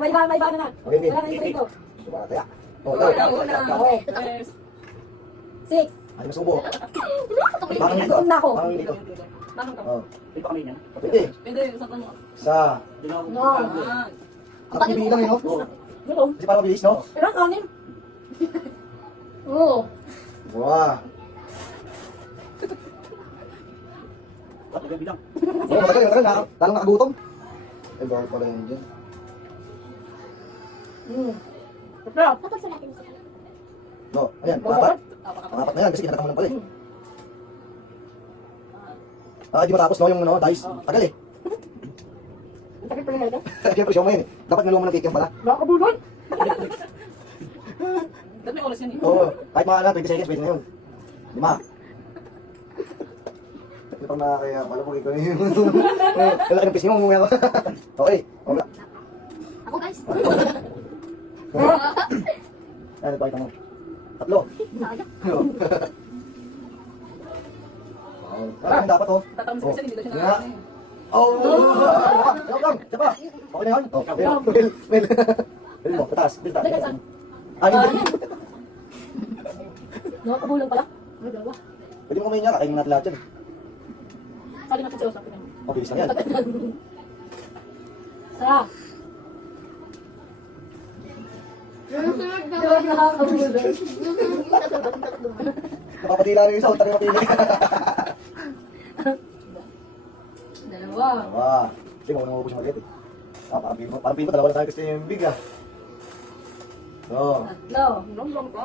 May iba na. Okay, Wala nang ito. Kaya. Okay. 6. Ano masubo? Parang dito. Doon na ako. Parang dito. Bakang ka. Oh. Pwede pa kami yan. Pwede. Pwede, sa mo. Sa. No. Dapat ibilang yun, no? Oo. Kasi parang mabilis, no? Pero ang anim. Oo. Wow. Ba't yung bilang? Oo, matagal. Lalong nakagutom. Ay, bawal pala yun dyan. Pero, No, ayan, apat. Apat na yan, kasi kinakama lang pala eh. Di matapos, no, yung dice. Tagal eh. sakit pa rin natin. Siyempre, siya mo yun eh. Dapat nilungan mo ng cake yan pala. Nakakabulon. Ba't may oras yan eh? Oo, kahit mga 20 seconds, pwede na yun. 5. Ito pang nakakaya, pala po ikaw na yun. Wala ka ng pisnyo, umuwi ako. Okay, wala. Ako guys. Ano ba ito mo? 3. Parang dapat oh. Tatawag sa kasi, hindi daw siya Nga. nakakain. Oh! Joke lang, siya pa. Okay na yun? Oh, Will. Will mo, pataas. Hindi. Nakakabulon pala. Ay, dalawa. Pwede mo kumain niya, kakainin natin lahat yan. Sali natin sa usapin. Oh, bilis lang yan. Sa. Nakakabulon. Nakapatila na yung isa, utang yung mapili. Dalawa. Kasi mauna mo po siya mag-get eh. Parang pino, dalawa na tayo kasi yung big ah. So, 3. Long pa?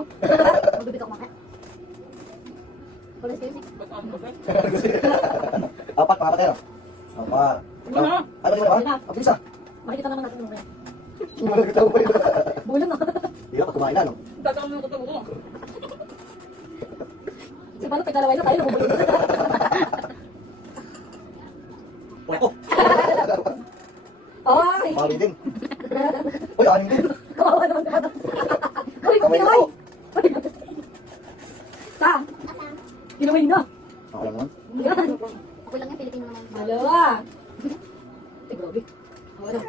Magbibit ako maka. Police music. Ba't ang kasi? 4, pangapat tayo. 4. Wala na. Ay, pati mo na ba? Ang bilis ah. Makikita naman natin yung kaya. Malagit ako pa yun. Bulon na. Hindi ka kumain na, no? Tatawag mo yung katawa ko. Si Balot, dalawa na tayo. Nabubulon na. Wala ko. Ay! Mami din. Uy, anim din. Kawawa naman ka. Uy, Kamay na kinaway! ako. Sa! Kinaway na. Ako lang naman. Ako lang yung Pilipino naman. Dalawa. Ay, grabe. Ano?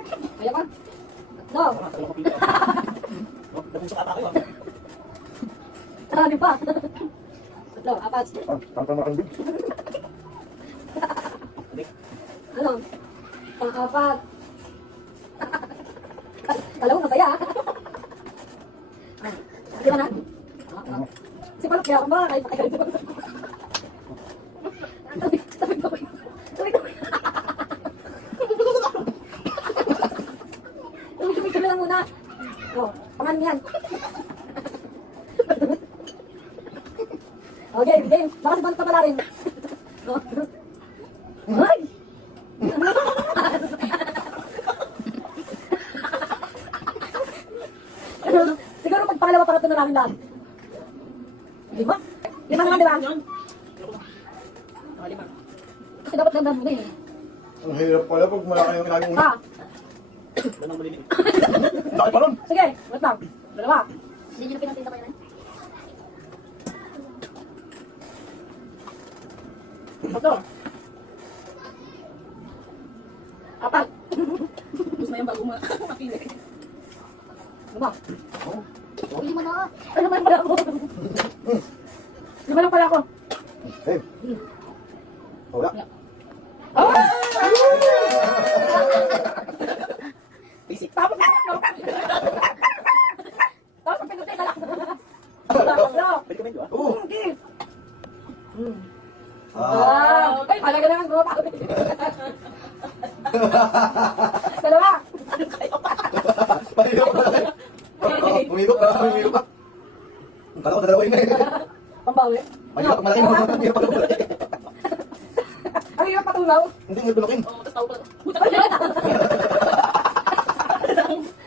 Kaya pa? 3. Nabusok ata kayo ah. Marami pa. 3, 4. Parang makandig. Ano? Pang-4. Kala mo masaya. Di ba na? Si Balot, kaya ako ba? Kahit pakailan ko. Tabi ko. Tumigil lang muna. O, paman yan. Okay, game. Baka si Balot pa pala rin. Ay! Siguro pag pangalawa para ito na namin lahat. 5? 5 naman, di ba? Ah, 5. Kasi dapat gandaan mo na eh. Ang hirap pala pag malaki yung kinaging una. Ha? Yan ang malilit. Laki pa nun. Sige, wait lang. 2. Hindi nyo na pinatinta pa yun. Ito. 4. Gusto na yung bago mapili. Diba? Hindi mo na. Ano ba yung pala ako? 5 lang pala ako. Eh. Wala. Oh! Basic. Tapos na! Tapos ang pinuti ka lang. Pwede ka medyo ah. Oo. Hindi. Ah. Ay, malaga naman gumawa pa. 2. Mahirap pala. Umilok pa. Kala ko dalawa yun eh. Pambawi. Mahirap pag malaki mo. Mahirap pag malaki. Ang hirap patunaw. Hindi mo pinukin. Oo, tapos tao pala. Puta ka na.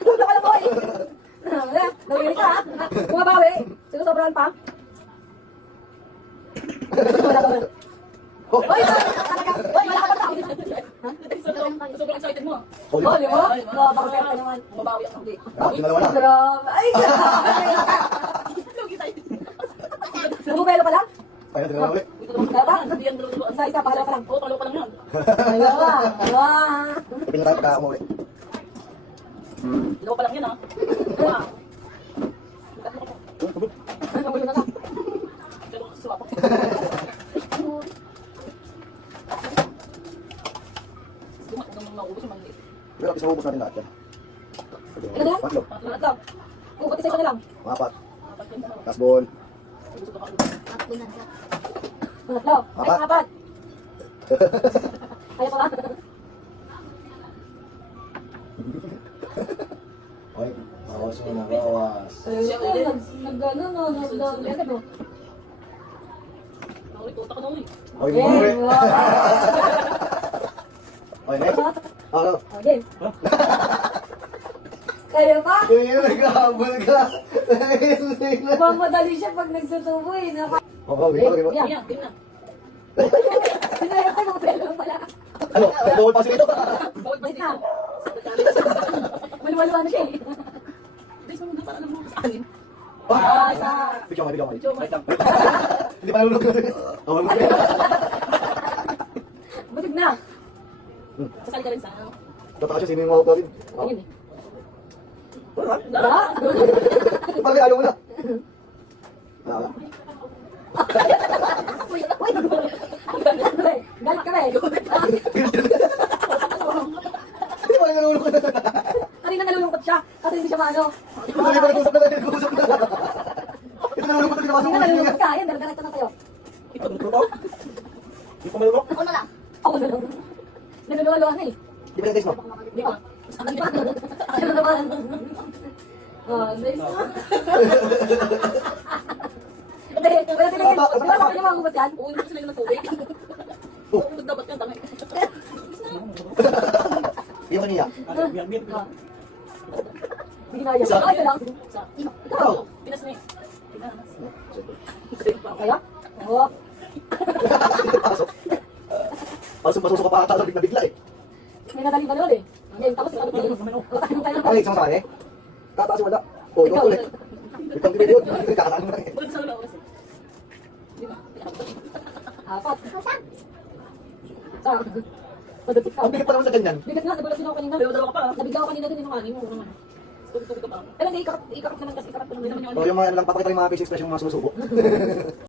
Puta ka na, boy. Nawili ka, ha? Bumabawi. Sino sobrahan pa? Oh, Oy, talaga. Oy, wala ka pa tao. Sobrang excited mo ah. oh, Oh, di mo? Ay, Oh, bakit ka naman? Mabawi ako. Hindi. dalawa na. Grabe. Ay, grabe. Lugi tayo. Bumubelo ka lang? Kaya dalawa na ulit. Dalawa? Hindi yan dalawa. Isa, pangalawa ka lang. Oo, pangalawa pa lang yan. Dalawa. Dalawa. Ipin na tayo pagka umuwi. Dalawa pa lang yan, ha? Wow. Ano mo na lang? Pero susuwa ko. Dumat naman maubos yung maliit. Pero kasi maubos natin lahat yan. Ano na? Tatlo. Tatlo. Oh, pati sa isa na lang. Apat. Apat yan, dalawa. Kasbon. Gusto ko Tatlo na siya. Tatlo. Ay, Apat. apat. Kaya pala. Ay, bawas mo na, bawas. Nag-ano. Naulit, utak ko naulit. Ay, Eh, bumuri. wow. Okay, next. Ano? Okay. Kaya pa? Ayun, nag-ahabol ka. Mamadali siya pag nagsusubo eh. Oo, bigyan, bigyan. Yeah. Yan, game na. Sinaya ko yung pelo pala. Ano? Bawal pa dito. Bawal ba Wait na. dito? Maluwalo na siya eh. Guys, naman na para alam mo sa akin. Ah, sa... Bigyan mo, bigyan mo. Medyo, wait lang. Hindi pa nalulog na rin. Oo, bumuri. Butig na. Sasali ka rin sa ano. Tataka siya, sino yung mga kapatid? Ayun eh. Wala. Wala. Parang ayaw mo na. Ah, Uy, galit ka ba eh? Hindi pa rin nalulog na. Kanina nalulungkot siya kasi hindi siya maano. Hindi pa nag-usap na, nag-usap na. Ito nalulog na, pinapasok Kanina mo. nalulungkot ka. Ayan, dalaga na sa'yo. Ito, nagturo. Hindi pa malulog. Ako na lang. Ako na lang. Naluluwalo na eh. Hindi pa nag-taste mo. Hindi ko. Ano ba? Ano naman? Oh, nice. Hindi, wala tinigil. Di ba sabi niyo mga gubat yan? Oo, hindi ko sila ng tubig. Oh. Oo, dapat yan, tangay. Bigyan ko niya. Ah. Hindi ginaya. Isa. Ay, ito lang. Sa, Ikaw. Pinas na eh. Pinas. Kaya? Oo. Pasok. Pasok, pasok ka pa ata, sabik na bigla eh. May nadali ba naman eh? Ngayon, tapos ikaw na Ay, isang saan eh. Tataas yung wala. O, ikaw ulit. Ikaw pinili yun. Kakataan mo na eh. Ulit sa ulo, kasi. Di ba? Apat. Sa. Madapit ka. Ang bigat pa naman sa ganyan. Bigat nga, nagulat din ako kanina. Pero dalawa ka pa. Nabigla ako kanina din yung kanin mo. Tubig ka pa. Pero hindi, ikakap naman kasi, ikakap naman. O, yung mga ano lang, papakita yung mga face expression ng mga sumusubo.